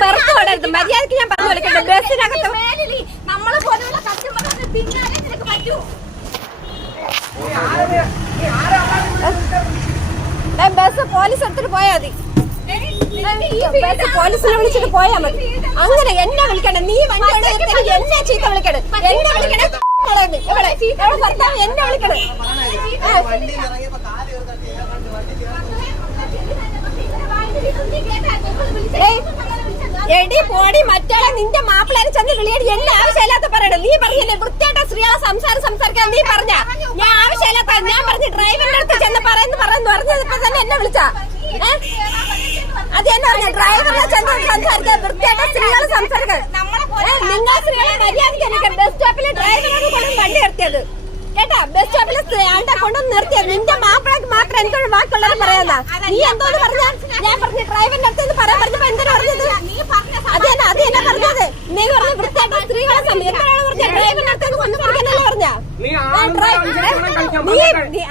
വെറുതെ ഓടരുത് മര്യാദയ്ക്ക് ഞാൻ പറഞ്ഞു വിളിക്കട്ടെ ബസ്സിനകത്ത് നമ്മളെ പോലെയുള്ള കസ്റ്റമറിന് തിന്നാനേ നിനക്ക് പറ്റൂ ബസ് പോലീസ് എടുത്തിട്ട് പോയാ മതി ബസ് പോലീസിനെ വിളിച്ചിട്ട് പോയാ മതി അങ്ങനെ എന്നെ വിളിക്കണേ നീ വണ്ടി എന്നെ ചീത്ത വിളിക്കണേ എന്നെ വിളിക്കണേ എന്നെ വിളിക്കണേ എടി പോടി മറ്റാളെ നിന്റെ മാപ്പിളാരെ ചെന്ന് വിളിയടി. എന്നെ ആവശ്യമില്ലാത്ത പറയണം നീ പറഞ്ഞില്ലേ വൃത്തിയായിട്ട് സ്ത്രീകളെ സംസാരം സംസാരിക്കാൻ നീ പറഞ്ഞ? ഞാൻ ആവശ്യമില്ലാത്ത ഞാൻ പറഞ്ഞു ഡ്രൈവറിന്റെ അടുത്ത് ചെന്ന് പറയുന്നു പറയുന്നു പറഞ്ഞപ്പോ തന്നെ എന്നെ വിളിച്ച. അത് എന്നെ പറഞ്ഞു. ഡ്രൈവറിനെ ചെന്ന് സംസാരിക്കാൻ വൃത്തിയായിട്ട് സ്ത്രീകളെ സംസാരിക്കാൻ. നിങ്ങൾ സ്ത്രീകളെ മര്യാദയ്ക്ക് എനിക്ക് ബസ് സ്റ്റോപ്പിലെ ഡ്രൈവറോട് കൊണ്ടും വണ്ടി നിർത്തിയത്. കേട്ടാ? ബസ് സ്റ്റോപ്പിലെ ആണ്ടെ കൊണ്ടും നിർത്തിയത്. നിന്റെ മാപ്പിളക്ക് മാത്രം എനിക്കൊരു വാക്കുള്ളത് പറയാനാ? നീ എന്തോന്ന് പറഞ്ഞാ? ഞാൻ പറഞ്ഞു ഡ്രൈവറിന്റെ അടുത്ത് പറയാൻ പറഞ്ഞപ്പോ എന്തിനാ പറഞ്ഞത് അത് തന്നെ അത് തന്നെ പറഞ്ഞത് നീ പറഞ്ഞ വൃത്തിയായിട്ട സ്ത്രീകളെ സമയം എന്തിനാണ് പറഞ്ഞ. ഡ്രൈവറിന്റെ അടുത്ത് നിന്ന് കൊണ്ടു കൊടുക്കാനല്ലേ പറഞ്ഞ നീ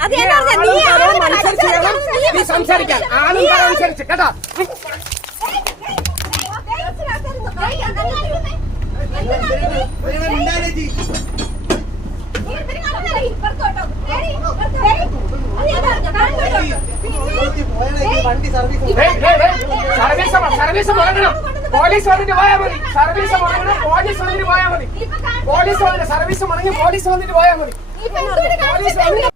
അത് ഞാൻ പറഞ്ഞ നീ ആളും സംസാരിക്കാൻ ആളും അനുസരിച്ച് കേട്ടോ. Service service മുടങ്ങണം. പോലീസ് വന്നിട്ട് പോയാൽ മതി. സർവീസ് മുടങ്ങണം പോലീസ് വന്നിട്ട് പോയാൽ മതി. പോലീസ് വന്നിട്ട് സർവീസ് മുടങ്ങി പോലീസ് വന്നിട്ട് പോയാൽ മതി. പോലീസ്